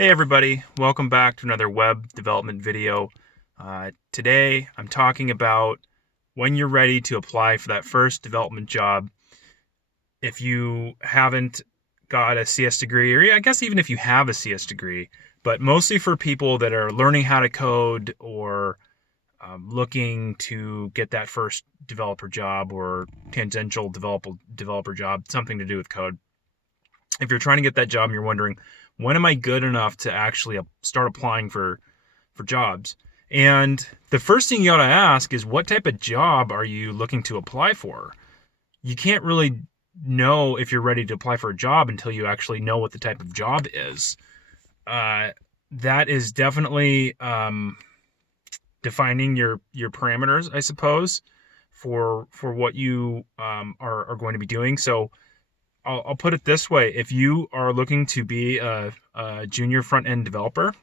Hey everybody, welcome back to another web development video. Today I'm talking about when you're ready to apply for that first development job. If you haven't got a CS degree, or I guess even if you have a CS degree, but mostly for people that are learning how to code or looking to get that first developer job or tangential developer job, something to do with code. If you're trying to get that job and you're wondering, when am I good enough to actually start applying for jobs? And the first thing you ought to ask is, what type of job are you looking to apply for? You can't really know if you're ready to apply for a job until you actually know what the type of job is. That is definitely defining your parameters, I suppose, for what you are going to be doing. So I'll put it this way. If you are looking to be a junior front-end developer,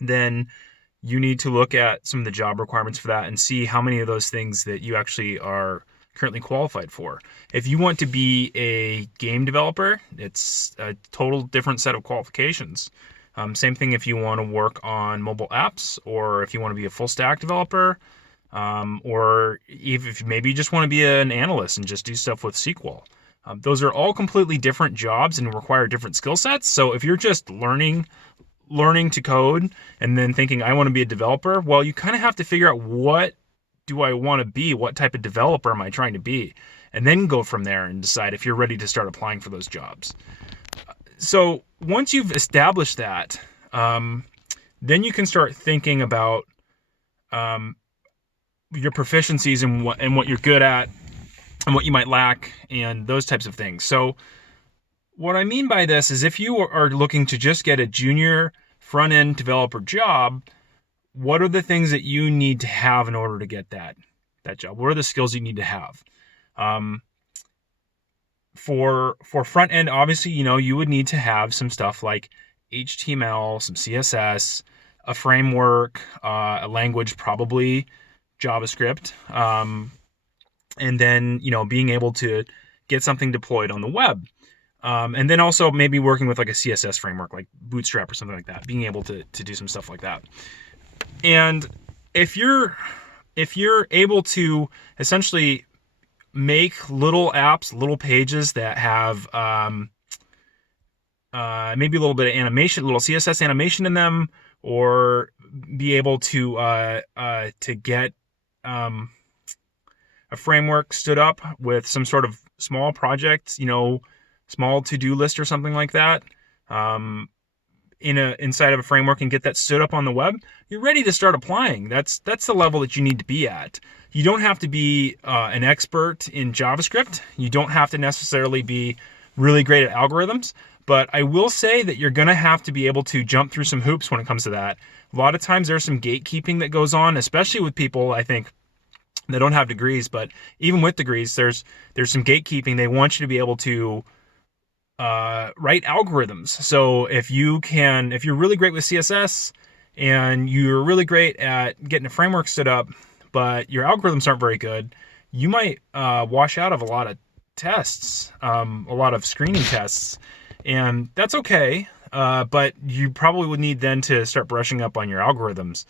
then you need to look at some of the job requirements for that and see how many of those things that you actually are currently qualified for. If you want to be a game developer, it's a total different set of qualifications. Same thing if you want to work on mobile apps, or if you want to be a full stack developer, or if maybe you just want to be an analyst and just do stuff with SQL. Those are all completely different jobs and require different skill sets. So if you're just learning to code and then thinking, I want to be a developer, well, you kind of have to figure out, what do I want to be? What type of developer am I trying to be? And then go from there and decide if you're ready to start applying for those jobs. So once you've established that, then you can start thinking about your proficiencies and what you're good at and what you might lack and those types of things. So what I mean by this is, if you are looking to just get a junior front-end developer job, what are the things that you need to have in order to get that job? What are the skills you need to have? For front end, obviously, you would need to have some stuff like HTML, some CSS, a framework, a language, probably JavaScript, and then being able to get something deployed on the web. And then also maybe working with like a CSS framework like Bootstrap or something like that, being able to do some stuff like that. And if you're able to essentially make little apps, little pages that have maybe a little bit of animation, little CSS animation in them, or be able to get a framework stood up with some sort of small project, small to-do list or something like that, inside of a framework, and get that stood up on the web, you're ready to start applying. That's the level that you need to be at. You don't have to be an expert in JavaScript. You don't have to necessarily be really great at algorithms, but I will say that you're going to have to be able to jump through some hoops when it comes to that. A lot of times there's some gatekeeping that goes on, especially with people, I think, that don't have degrees. But even with degrees, there's some gatekeeping. They want you to be able to write algorithms. So if you're really great with CSS and you're really great at getting a framework stood up, but your algorithms aren't very good, you might wash out of a lot of tests, a lot of screening tests, and that's okay. But you probably would need then to start brushing up on your algorithms,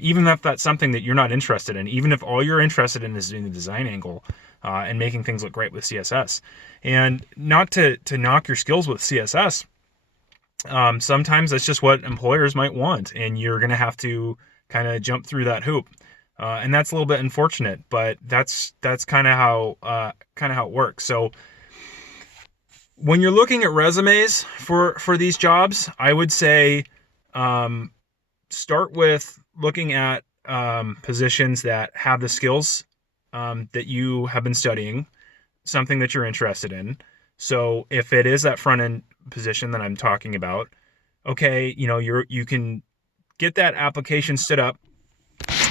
even if that's something that you're not interested in, even if all you're interested in is doing the design angle and making things look great with CSS. And not to knock your skills with CSS, sometimes that's just what employers might want, and you're going to have to kind of jump through that hoop. And that's a little bit unfortunate, but that's kind of how it works. So when you're looking at resumes for these jobs, I would say start with looking at positions that have the skills that you have been studying, something that you're interested in. So if it is that front end position that I'm talking about, okay, you can get that application stood up,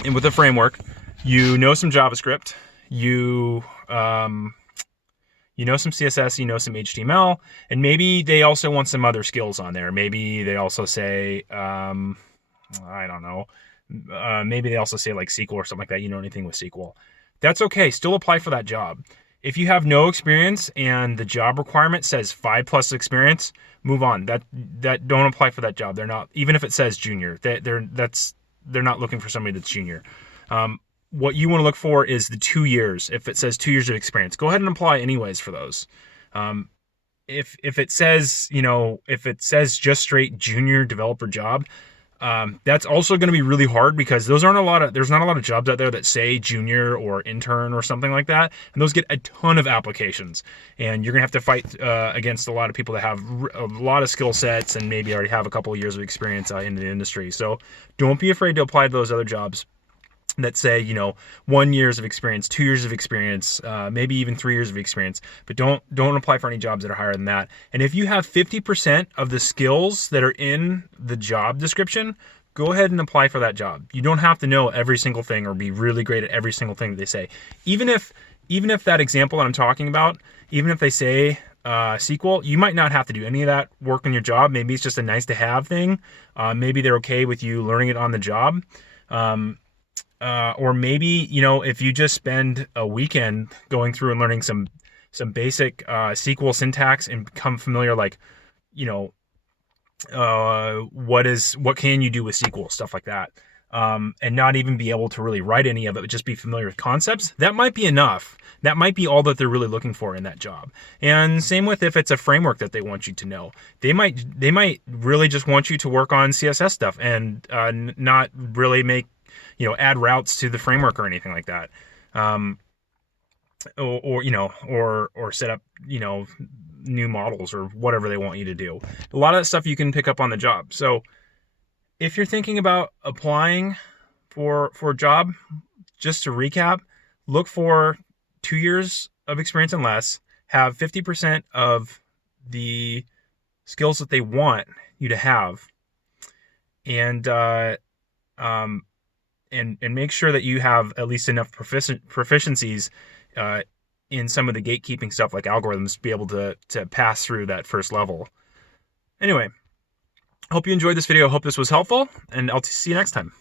and with a framework, some JavaScript, some CSS, some HTML, and maybe they also want some other skills on there. Maybe they also say, I don't know, maybe they also say like SQL or something like that. Anything with SQL. That's okay. Still apply for that job. If you have no experience and the job requirement says 5+ experience, move on. That don't apply for that job. They're not, even if it says junior. They're not looking for somebody that's junior. What you want to look for is the 2 years. If it says 2 years of experience, go ahead and apply anyways for those. If it says, if it says just straight junior developer job, that's also going to be really hard because there's not a lot of jobs out there that say junior or intern or something like that. And those get a ton of applications, and you're going to have to fight against a lot of people that have a lot of skill sets and maybe already have a couple of years of experience in the industry. So don't be afraid to apply to those other jobs that say, 1 year of experience, 2 years of experience, maybe even 3 years of experience, but don't apply for any jobs that are higher than that. And if you have 50% of the skills that are in the job description, go ahead and apply for that job. You don't have to know every single thing or be really great at every single thing that they say. Even if that example that I'm talking about, even if they say SQL, you might not have to do any of that work on your job. Maybe it's just a nice to have thing. Maybe they're okay with you learning it on the job. Or maybe, if you just spend a weekend going through and learning some basic SQL syntax and become familiar, like, what can you do with SQL, stuff like that, and not even be able to really write any of it, but just be familiar with concepts, that might be enough. That might be all that they're really looking for in that job. And same with if it's a framework that they want you to know. They might really just want you to work on CSS stuff and not really make add routes to the framework or anything like that. Or set up, new models or whatever they want you to do. A lot of that stuff you can pick up on the job. So if you're thinking about applying for a job, just to recap, look for 2 years of experience and less, have 50% of the skills that they want you to have, and make sure that you have at least enough proficiencies in some of the gatekeeping stuff like algorithms to be able to pass through that first level. Anyway, hope you enjoyed this video. Hope this was helpful, and I'll see you next time.